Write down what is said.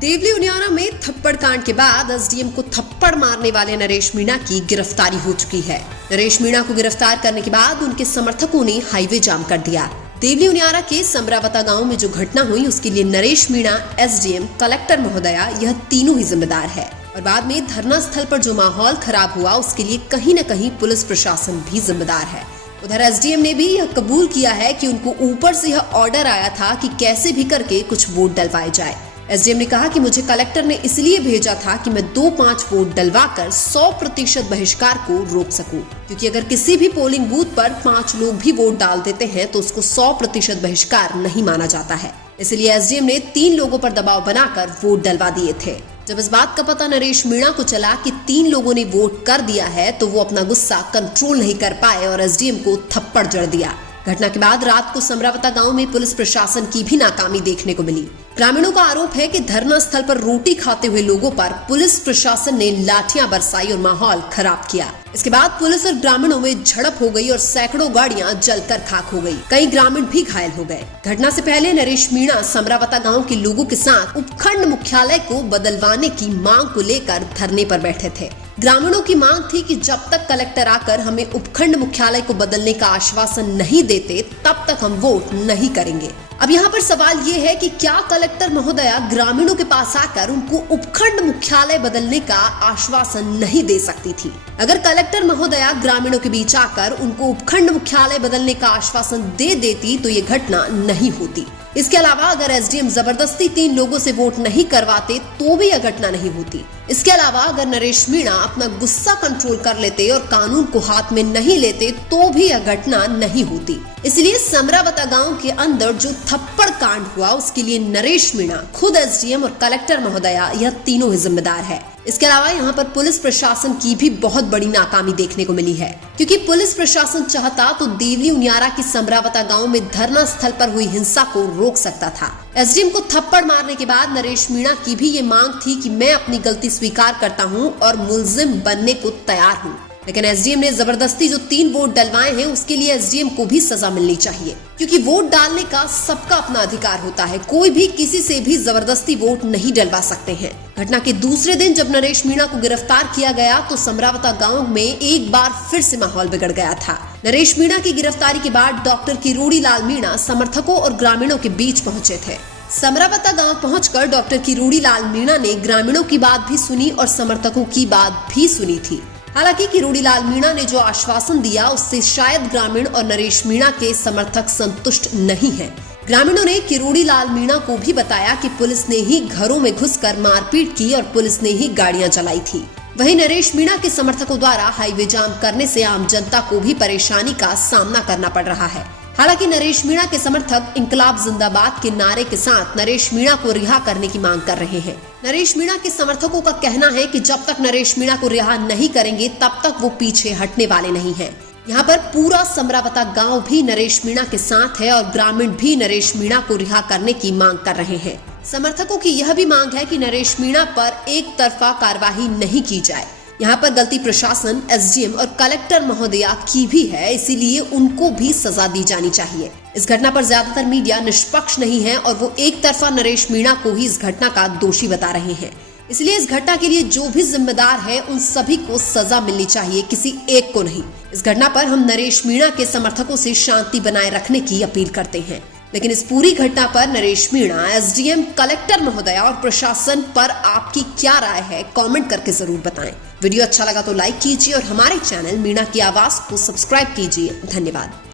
देवली उनियारा में थप्पड़ कांड के बाद एसडीएम को थप्पड़ मारने वाले नरेश मीणा की गिरफ्तारी हो चुकी है। नरेश मीणा को गिरफ्तार करने के बाद उनके समर्थकों ने हाईवे जाम कर दिया। देवली उनियारा के समरावता गांव में जो घटना हुई उसके लिए नरेश मीणा, एसडीएम, कलेक्टर महोदया यह तीनों ही जिम्मेदार है। और बाद में धरना स्थल पर जो माहौल खराब हुआ उसके लिए कहीं न कहीं पुलिस प्रशासन भी जिम्मेदार है। उधर एसडीएम ने भी यह कबूल किया है कि उनको ऊपर से यह ऑर्डर आया था कि कैसे भी करके कुछ वोट डलवाए जाए। एसडीएम ने कहा कि मुझे कलेक्टर ने इसलिए भेजा था कि मैं 2-5 वोट डलवाकर 100% बहिष्कार को रोक सकूं, क्योंकि अगर किसी भी पोलिंग बूथ पर 5 लोग भी वोट डाल देते हैं तो उसको 100% बहिष्कार नहीं माना जाता है। इसलिए एसडीएम ने 3 लोगों पर दबाव बनाकर वोट डलवा दिए थे। जब इस बात का पता नरेश मीणा को चला कि 3 लोगों ने वोट कर दिया है तो वो अपना गुस्सा कंट्रोल नहीं कर पाए और एसडीएम को थप्पड़ जड़ दिया। घटना के बाद रात को समरावता गांव में पुलिस प्रशासन की भी नाकामी देखने को मिली। ग्रामीणों का आरोप है कि धरना स्थल पर रोटी खाते हुए लोगों पर पुलिस प्रशासन ने लाठियां बरसाई और माहौल खराब किया। इसके बाद पुलिस और ग्रामीणों में झड़प हो गई और सैकड़ों गाड़ियां जलकर खाक हो गई। कई ग्रामीण भी घायल हो गए। घटना से पहले नरेश मीणा समरावता गांव के लोगों के साथ उपखंड मुख्यालय को बदलवाने की मांग को लेकर धरने पर बैठे थे। ग्रामीणों की मांग थी कि जब तक कलेक्टर आकर हमें उपखंड मुख्यालय को बदलने का आश्वासन नहीं देते तब तक हम वोट नहीं करेंगे। अब यहाँ पर सवाल ये है कि क्या कलेक्टर महोदया ग्रामीणों के पास आकर उनको उपखंड मुख्यालय बदलने का आश्वासन नहीं दे सकती थी? अगर कलेक्टर महोदया ग्रामीणों के बीच आकर उनको उपखंड मुख्यालय बदलने का आश्वासन दे देती तो ये घटना नहीं होती। इसके अलावा अगर एसडीएम जबरदस्ती 3 लोगों से वोट नहीं करवाते तो भी यह घटना नहीं होती। इसके अलावा अगर नरेश मीणा अपना गुस्सा कंट्रोल कर लेते और कानून को हाथ में नहीं लेते तो भी यह घटना नहीं होती। इसलिए समरावता गांव के अंदर जो थप्पड़ कांड हुआ उसके लिए नरेश मीणा, खुद एसडीएम और कलेक्टर महोदया यह तीनों ही जिम्मेदार है। इसके अलावा यहाँ पर पुलिस प्रशासन की भी बहुत बड़ी नाकामी देखने को मिली है, क्योंकि पुलिस प्रशासन चाहता तो देवली उनियारा की समरावता गांव में धरना स्थल पर हुई हिंसा को रोक सकता था। एसडीएम को थप्पड़ मारने के बाद नरेश मीणा की भी ये मांग थी कि मैं अपनी गलती स्वीकार करता हूँ और मुलजिम बनने को तैयार हूँ, लेकिन एसडीएम ने जबरदस्ती जो 3 वोट डलवाए हैं उसके लिए एसडीएम को भी सजा मिलनी चाहिए, क्योंकि वोट डालने का सबका अपना अधिकार होता है। कोई भी किसी से भी जबरदस्ती वोट नहीं डलवा सकते हैं। घटना के दूसरे दिन जब नरेश मीणा को गिरफ्तार किया गया तो समरावता गांव में एक बार फिर से माहौल बिगड़ गया था। नरेश मीणा की गिरफ्तारी के बाद डॉक्टर किरोड़ी लाल मीणा समर्थकों और ग्रामीणों के बीच पहुंचे थे। समरावता गांव पहुंचकर डॉक्टर किरोड़ी लाल मीणा ने ग्रामीणों की बात भी सुनी और समर्थकों की बात भी सुनी थी। हालांकि किरोड़ी लाल मीणा ने जो आश्वासन दिया उससे शायद ग्रामीण और नरेश मीणा के समर्थक संतुष्ट नहीं हैं। ग्रामीणों ने किरोड़ी लाल मीणा को भी बताया कि पुलिस ने ही घरों में घुसकर मारपीट की और पुलिस ने ही गाड़ियां चलाई थी। वहीं नरेश मीणा के समर्थकों द्वारा हाईवे जाम करने से आम जनता को भी परेशानी का सामना करना पड़ रहा है। हालांकि नरेश मीणा के समर्थक इंकलाब जिंदाबाद के नारे के साथ नरेश मीणा को रिहा करने की मांग कर रहे हैं। नरेश मीणा के समर्थकों का कहना है कि जब तक नरेश मीणा को रिहा नहीं करेंगे तब तक वो पीछे हटने वाले नहीं हैं। यहाँ पर पूरा समरावता गांव भी नरेश मीणा के साथ है और ग्रामीण भी नरेश मीणा को रिहा करने की मांग कर रहे हैं। समर्थकों की यह भी मांग है कि नरेश मीणा पर एक तरफा कार्रवाई नहीं की जाए। यहाँ पर गलती प्रशासन, एसडीएम और कलेक्टर महोदया की भी है, इसीलिए उनको भी सजा दी जानी चाहिए। इस घटना पर ज्यादातर मीडिया निष्पक्ष नहीं है और वो एक तरफा नरेश मीणा को ही इस घटना का दोषी बता रहे हैं। इसलिए इस घटना के लिए जो भी जिम्मेदार है उन सभी को सजा मिलनी चाहिए, किसी एक को नहीं। इस घटना पर हम नरेश मीणा के समर्थकों से शांति बनाए रखने की अपील करते हैं, लेकिन इस पूरी घटना पर नरेश मीणा, एसडीएम, कलेक्टर महोदया और प्रशासन पर आपकी क्या राय है कमेंट करके जरूर बताएं। वीडियो अच्छा लगा तो लाइक कीजिए और हमारे चैनल मीणा की आवाज को सब्सक्राइब कीजिए। धन्यवाद।